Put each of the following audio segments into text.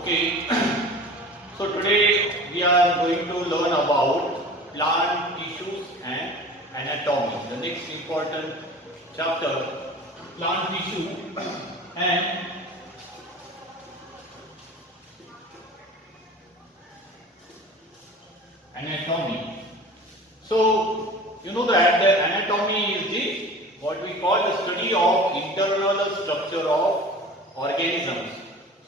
Okay, so today we are going to learn about plant tissues and anatomy. The next important chapter, plant tissue and anatomy. So you know that the anatomy is the what we call the study of internal structure of organisms.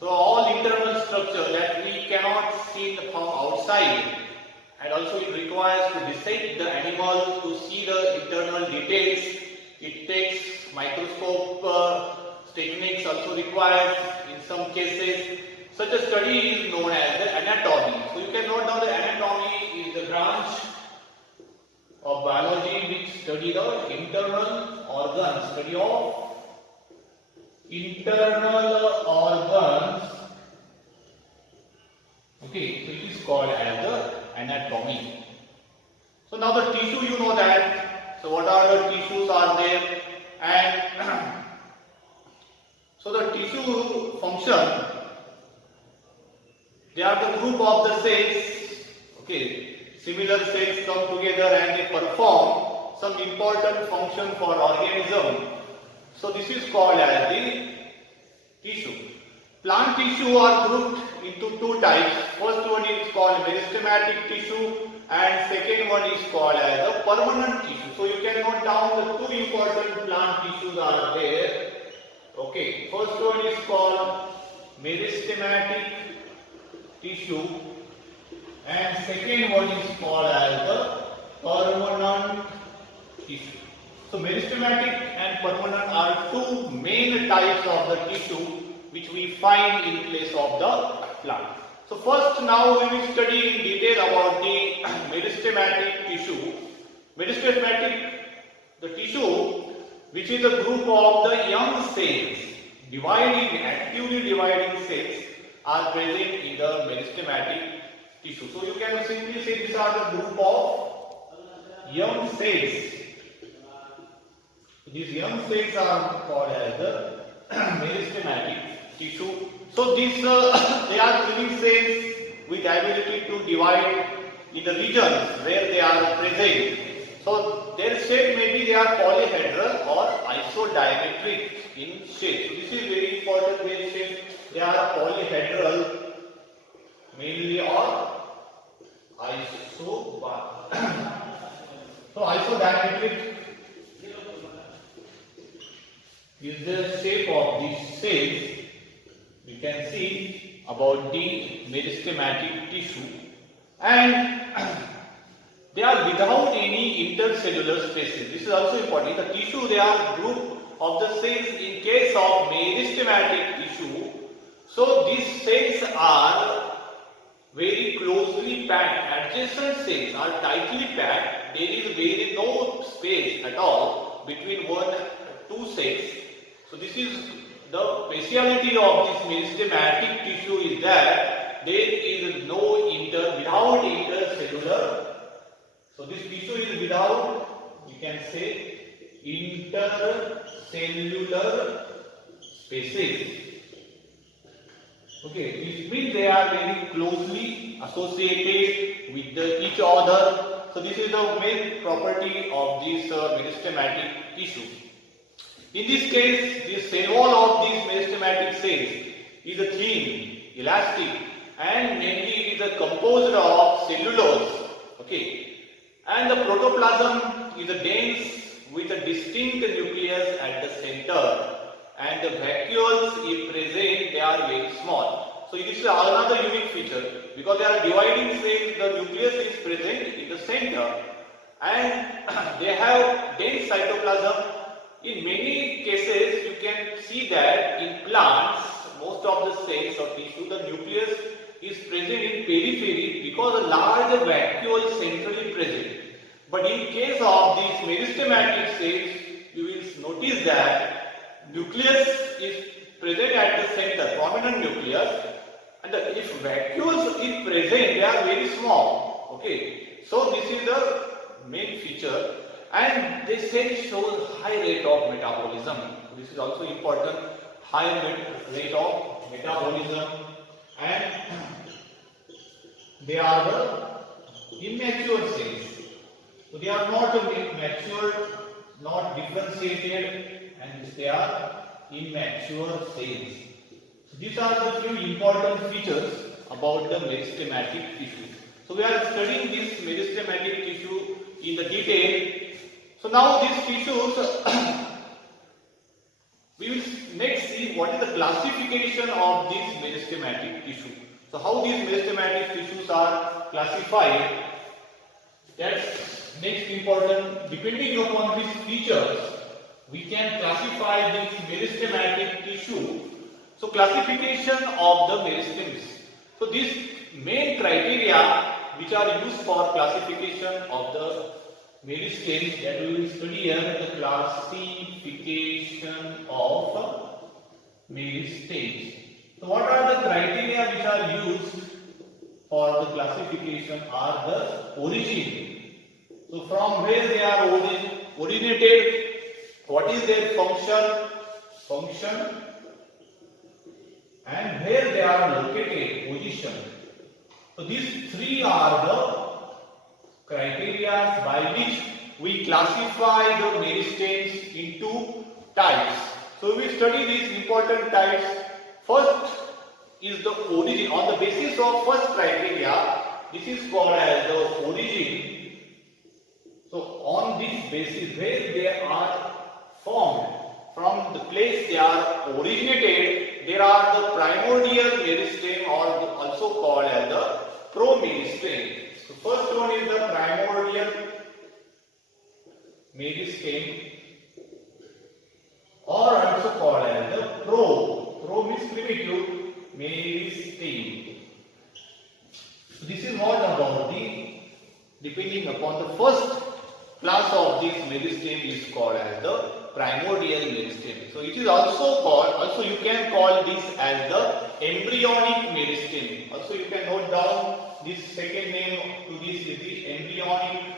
So all internal structure that we cannot see from outside, and also it requires to dissect the animal to see the internal details. It takes microscope techniques also required in some cases. Such a study is known as the anatomy. So you can note down the anatomy is the branch of biology which study the internal organs, study of internal organs. Okay, so it is called as the anatomy. So now the tissue, you know that. So what are the tissues are there? And so the tissue function, they are the group of the cells. Okay, similar cells come together and they perform some important function for organism. So this is called as the tissue. Plant tissue are grouped into two types. First one is called meristematic tissue and second one is called as the permanent tissue. So you can note down the two important plant tissues are there. Okay, first one is called meristematic tissue and second one is called as the permanent tissue. So meristematic and permanent are two main types of the tissue which we find in place of the plant. So first now we will study in detail about the meristematic tissue. Meristematic, the tissue which is a group of the young cells, actively dividing cells are present in the meristematic tissue. So you can simply say these are the group of young cells. These young cells are called as the meristematic tissue. So these they are living cells with ability to divide in the regions where they are present. So their shape may be they are polyhedral or isodiametric in shape. So this is very important their shape. They are polyhedral mainly or so isodiametric is the shape of these cells. We can see about the meristematic tissue, and they are without any intercellular spaces. This is also important. In the tissue, they are group of the cells in case of meristematic tissue. So these cells are very closely packed. Adjacent cells are tightly packed. There is no space at all between two cells. So this is the speciality of this meristematic tissue is that there is no without intercellular. So this tissue is without, you can say, intercellular spaces. Okay, this means they are very closely associated with each other. So this is the main property of this meristematic tissue. In this case, the cell wall of these meristematic cells is a thin, elastic, and mainly it is composed of cellulose. Okay, and the protoplasm is a dense with a distinct nucleus at the center, and the vacuoles, if present, they are very small. So this is another unique feature because they are dividing cells. The nucleus is present in the center, and they have dense cytoplasm. In many cases, you can see that in plants, most of the cells or tissue, the nucleus is present in periphery because a large vacuole centrally present. But in case of these meristematic cells, you will notice that nucleus is present at the center, prominent nucleus, and if vacuoles is present, they are very small. Okay, so this is the main feature. And they cell shows high rate of metabolism. This is also important. High rate of metabolism and they are the immature cells. So they are not mature, not differentiated, and they are immature cells. So these are the few important features about the meristematic tissue. So we are studying this meristematic tissue in the detail. So now these tissues we will next see what is the classification of these meristematic tissue. So how these meristematic tissues are classified, that's next important. Depending upon these features, we can classify this meristematic tissue. So classification of the meristems. So these main criteria which are used for classification of the meristems, that we will study here, the classification of meristems. So what are the criteria which are used for the classification are the origin. So from where they are originated, what is their function, and where they are located, position. So these three are the criteria by which we classify the meristems into types. So we study these important types. First is the origin. On the basis of first criteria, this is called as the origin. So on this basis, where they are formed, from the place they are originated, there are the primordial meristem, or also called as the promeristem. So first one is the primordial meristem, or also called as the pro means primitive meristem. So this is what about the, depending upon the first class of this meristem is called as the primordial meristem. So it is also called, also you can call this as the embryonic meristem. Also you can note down this second name to this is the embryonic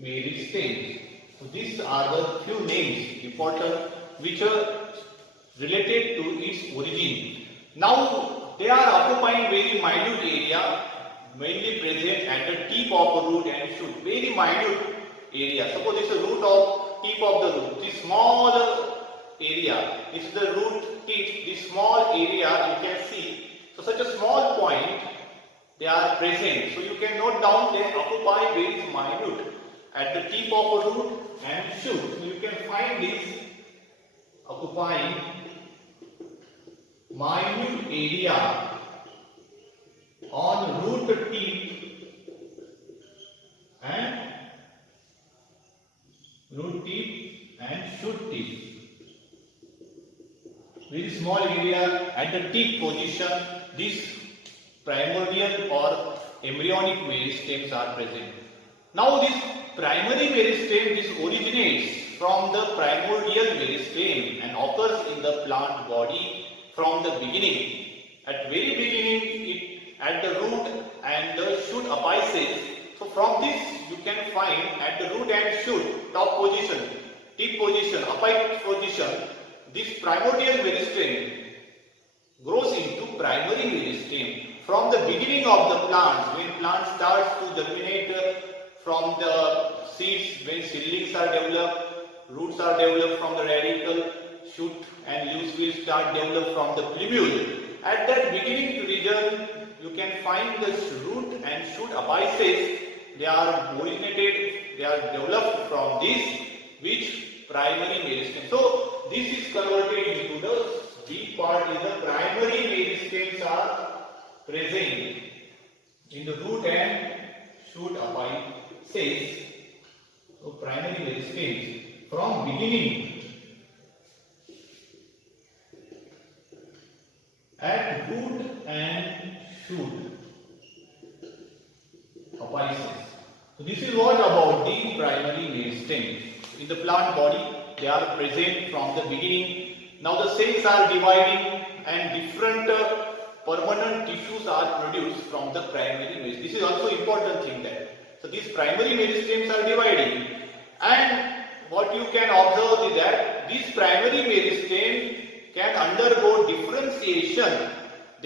meristem. So these are the few names important which are related to its origin. Now they are occupying very minute area, mainly present at the tip of a root and shoot. Very minute area. Suppose this is the root of tip of the root. This small area is the root tip. This small area you can see. So such a small point they are present. So you can note down they occupy very minute at the tip of a root and shoot. So you can find this occupying minute area on root tip and shoot tip. Very small area at the tip position, these primordial or embryonic meristems are present. Now this primary meristem, this originates from the primordial meristem and occurs in the plant body from the beginning. At very beginning, it at the root and the shoot apices. So from this you can find at the root and shoot, top position, tip position, apice position, this primordial meristem grows into primary meristem. From the beginning of the plant, when plant starts to germinate from the seeds, when seedlings are developed, roots are developed from the radicle, shoot and leaves will start develop from the plumule. At that beginning region, you can find the root and shoot apices. They are originated, they are developed from this, which primary meristem. So this is converted into the B part is the primary meristems are present in the root and shoot apices. So primary meristems from beginning at root and shoot apices. So this is what about the primary meristem. In the plant body, they are present from the beginning. Now the cells are dividing and different permanent tissues are produced from the primary meristem. This is also important thing there. So these primary meristems are dividing, and what you can observe is that this primary meristem can undergo differentiation.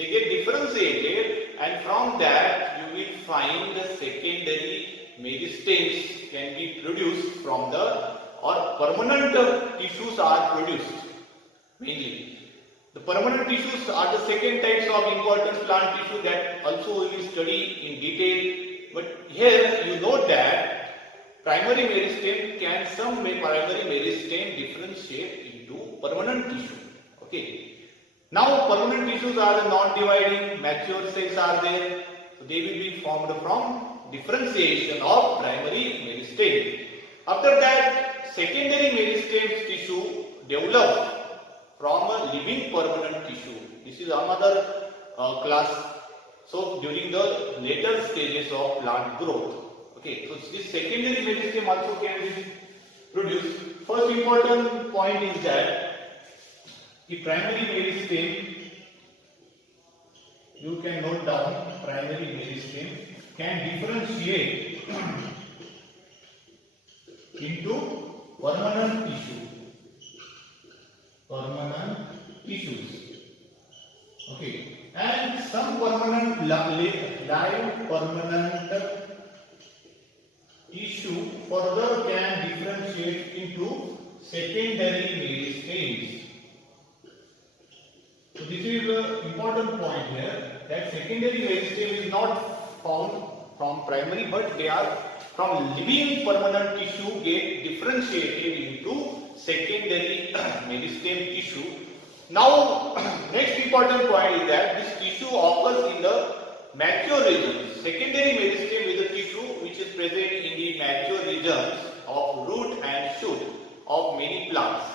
they get differentiated, and from that you will find the secondary meristems can be produced from the, or permanent tissues are produced mainly. The permanent tissues are the second types of important plant tissue that also we will study in detail. But here you note that primary meristem can, some primary meristem differentiate into permanent tissue. Okay. Now permanent tissues are the non-dividing, mature cells are there. So they will be formed from differentiation of primary meristem. After that, secondary meristem tissue develop from a living permanent tissue. This is another class. So during the later stages of plant growth. Okay, so this secondary meristem also can be produced. First important point is that the primary meristem, you can note down, primary meristem can differentiate into permanent tissue. Permanent tissues. Okay, and some permanent live permanent tissue further can differentiate into secondary meristems. So this is the important point here, that secondary meristem is not found from primary, but they are from living permanent tissue get differentiated into secondary meristem tissue. Now, next important point is that this tissue occurs in the mature regions. Secondary meristem is a tissue which is present in the mature regions of root and shoot of many plants.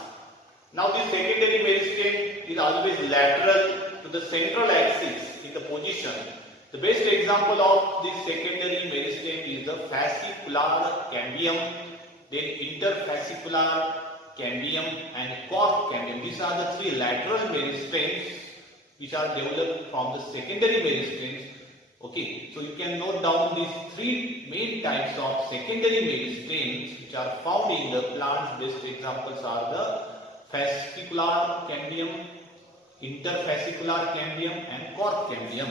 Now, this secondary meristem is always lateral to the central axis in the position. The best example of this secondary meristem is the fascicular cambium, then interfascicular cambium and cork cambium. These are the three lateral meristems which are developed from the secondary meristems. Okay, so you can note down these three main types of secondary meristems which are found in the plants. Best examples are the fascicular cambium, interfascicular cambium and cork cambium.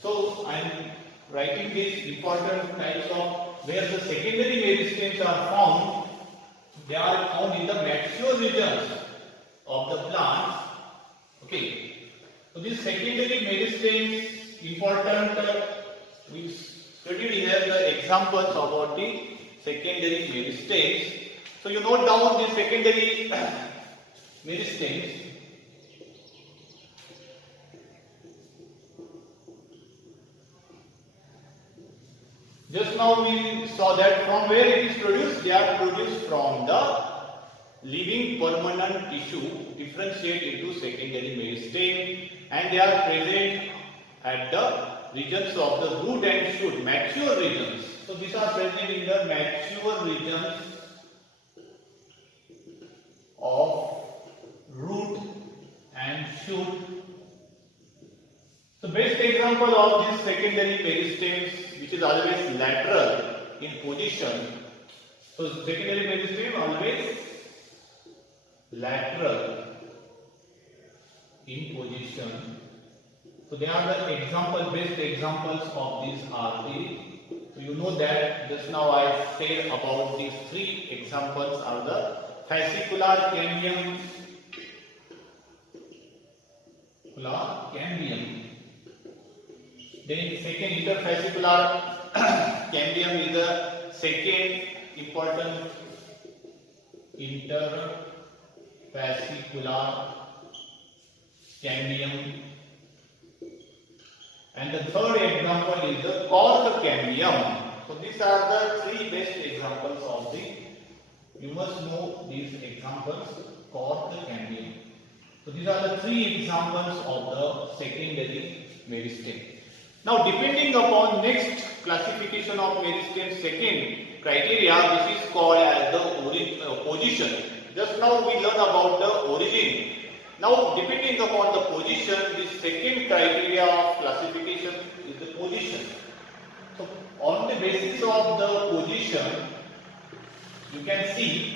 So I am writing these important types of where the secondary meristems are found. They are found in the mature regions of the plants. Okay. So these secondary meristems important. We studied here the examples about the secondary meristems. So you note down the secondary meristems. Just now we saw that from where it is produced. They are produced from the living permanent tissue, differentiate into secondary meristem, and they are present at the regions of the root and shoot, mature regions. So these are present in the mature regions of root and shoot. So best example of this secondary meristems, which is always lateral in position. So secondary meristem always lateral in position. So they are the example, best examples of these are the. So you know that just now I said about these three examples are the fascicular cambium, then second interfascicular cambium is the second important interfascicular cambium, and the third example is the cork cambium. So these are the three best examples of the. You must know these examples, cork cambium. So these are the three examples of the secondary meristem. Now, depending upon next classification of meristem, second criteria, this is called as the position. Just now we learn about the origin. Now, depending upon the position, the second criteria of classification is the position. So, on the basis of the position, you can see